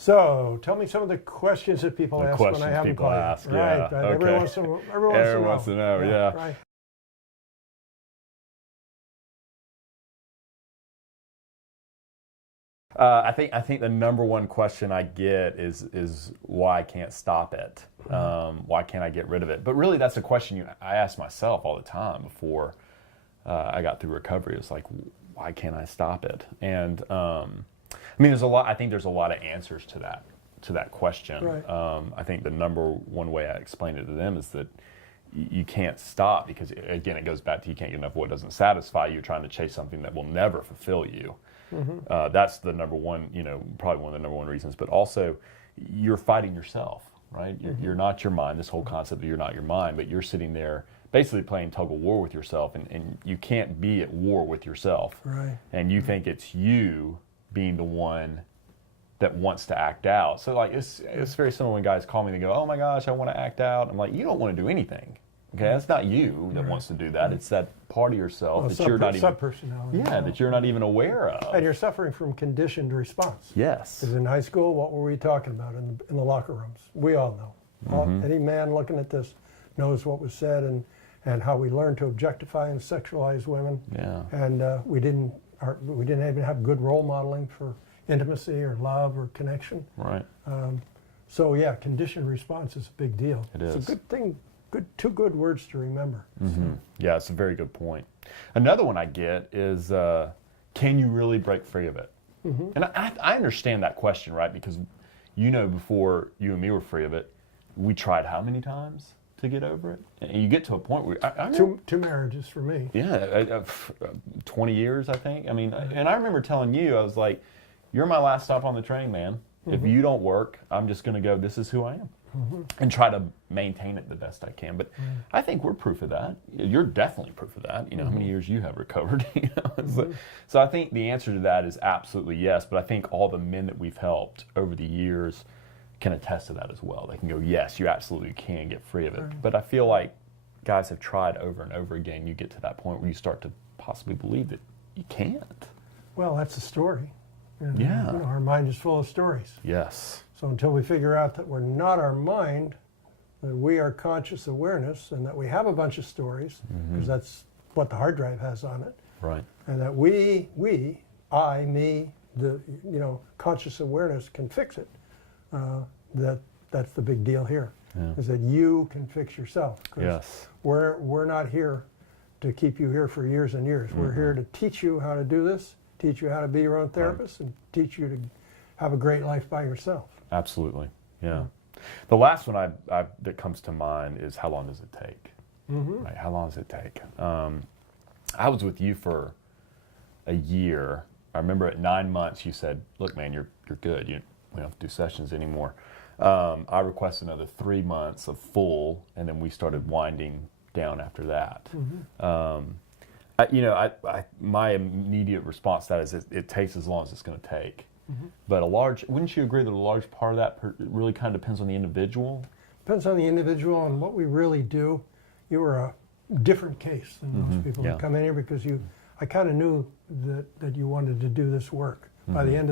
So, tell me some of the questions that people ask when I have them call you. Ask, right. yeah. Everyone wants to know. Yeah. Right. I think the number one question I get is why I can't stop it. Why can't I get rid of it? But really, that's a question I ask myself all the time before I got through recovery. It's like, why can't I stop it? And I mean, I think there's a lot of answers to that question. Right. I think the number one way I explain it to them is that you can't stop because, again, it goes back to you can't get enough of what doesn't satisfy you. You're trying to chase something that will never fulfill you. That's the number one, probably one of the number one reasons. But also, you're fighting yourself, right? You're not your mind. This whole concept of you're not your mind, but you're sitting there basically playing tug of war with yourself, and you can't be at war with yourself. Right. And you think it's you being the one that wants to act out. So like it's very similar when guys call me and they go, "Oh my gosh, I want to act out." I'm like, "You don't want to do anything." Okay, that's not you that wants to do that. It's that part of yourself that you're not even sub-personality. Yeah, that you're not even aware of. And you're suffering from conditioned response. Yes. Because in high school, what were we talking about in the locker rooms? We all know. Any man looking at this knows what was said and how we learned to objectify and sexualize women. Yeah. And we didn't even have good role modeling for intimacy or love or connection. Right. So yeah, conditioned response is a big deal. It is. It's a good thing. Two good words to remember. So. Yeah, it's a very good point. Another one I get is, can you really break free of it? And I understand that question, right? Because before you and me were free of it, we tried how many times to get over it? And you get to a point where... Two marriages for me. Yeah, 20 years, I think. I mean, and I remember telling you, I was like, you're my last stop on the train, man. If you don't work, I'm just going to go, this is who I am. And try to maintain it the best I can. But I think we're proof of that. You're definitely proof of that. How many years you have recovered. So I think the answer to that is absolutely yes. But I think all the men that we've helped over the years can attest to that as well. They can go, yes, you absolutely can get free of it. But I feel like guys have tried over and over again. You get to that point where you start to possibly believe that you can't. Well, that's the story. Yeah. Our mind is full of stories. Yes. So until we figure out that we're not our mind, that we are conscious awareness, and that we have a bunch of stories, because that's what the hard drive has on it. Right. And that I, me, the conscious awareness can fix it. That's the big deal here. Yeah. Is that you can fix yourself. Yes. We're not here to keep you here for years and years. We're here to teach you how to do this, teach you how to be your own therapist, and teach you to have a great life by yourself. Absolutely, yeah. The last one that comes to mind is how long does it take? Right? How long does it take? I was with you for a year. I remember at 9 months you said, "Look, man, you're good. We don't have to do sessions anymore." I requested another 3 months of full, and then we started winding down after that. My immediate response to that is it takes as long as it's going to take. But wouldn't you agree that a large part of that really kind of depends on the individual? Depends on the individual and what we really do. You were a different case than most people that come in here because I kind of knew that you wanted to do this work. By the end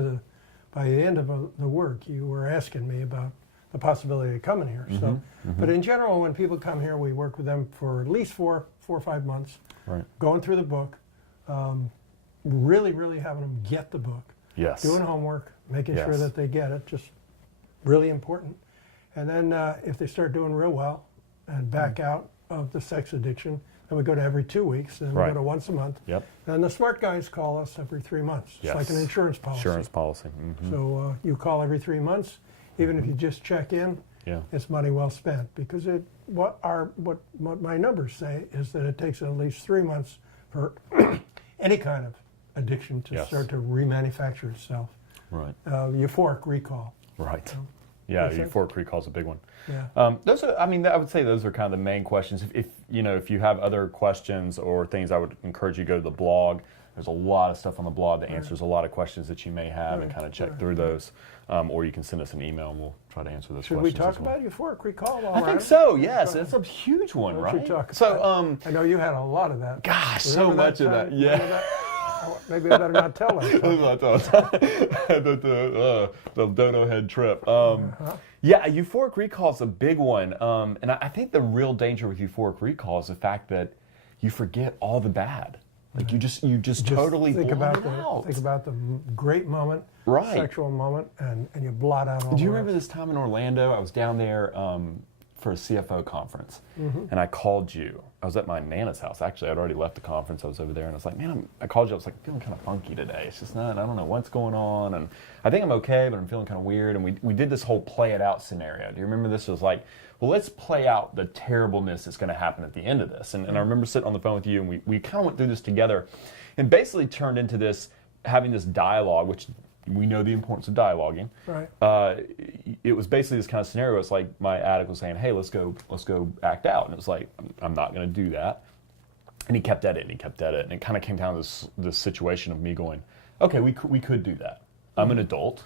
of the work, you were asking me about the possibility of coming here. But in general, when people come here, we work with them for at least four or 5 months, going through the book, really, really having them get the book. Yes. Doing homework, making sure that they get it, just really important. And then if they start doing real well and back out of the sex addiction, then we go to every 2 weeks, and we go to once a month. Yep. And the smart guys call us every 3 months. It's like an insurance policy. Insurance policy. So you call every 3 months, even if you just check in, it's money well spent. Because what my numbers say is that it takes at least 3 months for any kind of addiction to start to remanufacture itself. Right. Euphoric recall. Right. Yeah, euphoric recall is a big one. Yeah. Those are. I mean, I would say those are kind of the main questions. If you have other questions or things, I would encourage you to go to the blog. There's a lot of stuff on the blog that answers a lot of questions that you may have, and kind of check through those. Or you can send us an email, and we'll try to answer those questions. Should we talk about euphoric recall? I think so. Yes, it's a huge one, right? I know you had a lot of that. Gosh, so much of that. Yeah. Maybe I better not tell her. The dodo head trip. Yeah, euphoric recall is a big one. And I think the real danger with euphoric recall is the fact that you forget all the bad. Like you just totally think blot about it out. Think about the great moment, Right. sexual moment, and you blot out all. Do you the remember rest. this time in Orlando? I was down there for a CFO conference, and I called you. I was at my Nana's house. Actually, I'd already left the conference. I was over there, and I was like, man, I called you. I was like, I'm feeling kind of funky today. It's just not, I don't know what's going on, and I think I'm okay, but I'm feeling kind of weird. And we did this whole play it out scenario. Do you remember this? It was like, well, let's play out the terribleness that's going to happen at the end of this. And I remember sitting on the phone with you, and we kind of went through this together, and basically turned into this, having this dialogue, which we know the importance of dialoguing. Right. It was basically this kind of scenario. It's like my addict was saying, hey, let's go act out. And it was like, I'm not going to do that. And he kept at it, and he kept at it. And it kind of came down to this situation of me going, okay, we could do that. I'm an adult.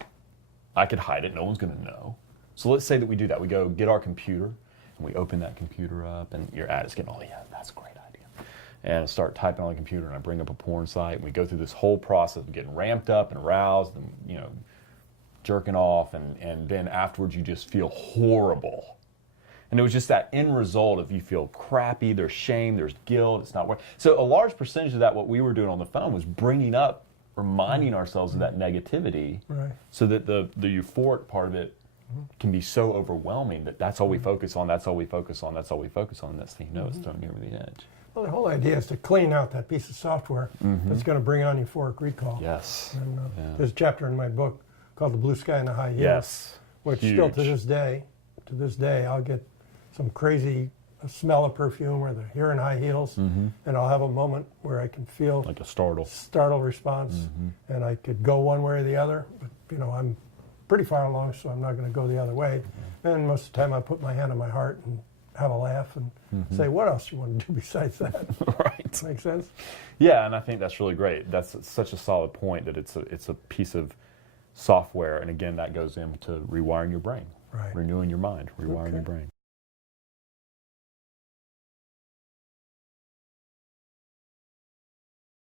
I could hide it. No one's going to know. So let's say that we do that. We go get our computer, and we open that computer up, and your addict's getting, oh, yeah, that's a great idea. And I start typing on the computer, and I bring up a porn site, and we go through this whole process of getting ramped up and aroused and, jerking off, and then afterwards you just feel horrible. And it was just that end result of you feel crappy, there's shame, there's guilt, it's not worth. So a large percentage of that, what we were doing on the phone, was bringing up, reminding ourselves of that negativity, Right. so that the euphoric part of it can be so overwhelming that that's all we focus on, that's all we focus on, that's all we focus on, and that's the thing you know, it's throwing you over the edge. Well, the whole idea is to clean out that piece of software that's going to bring on euphoric recall. Yes. And Yeah. there's a chapter in my book called "The Blue Sky and the High Heels," Yes. which Huge. still to this day, I'll get some crazy smell of perfume or the hair in high heels, and I'll have a moment where I can feel Like a startle. response, and I could go one way or the other. But I'm pretty far along, so I'm not going to go the other way. And most of the time, I put my hand on my heart and have a laugh and say, "What else do you want to do besides that?" Right. Make sense? Yeah, and I think that's really great. That's such a solid point that it's a piece of software, and again, that goes into rewiring your brain, Right. renewing your mind, rewiring Okay. your brain.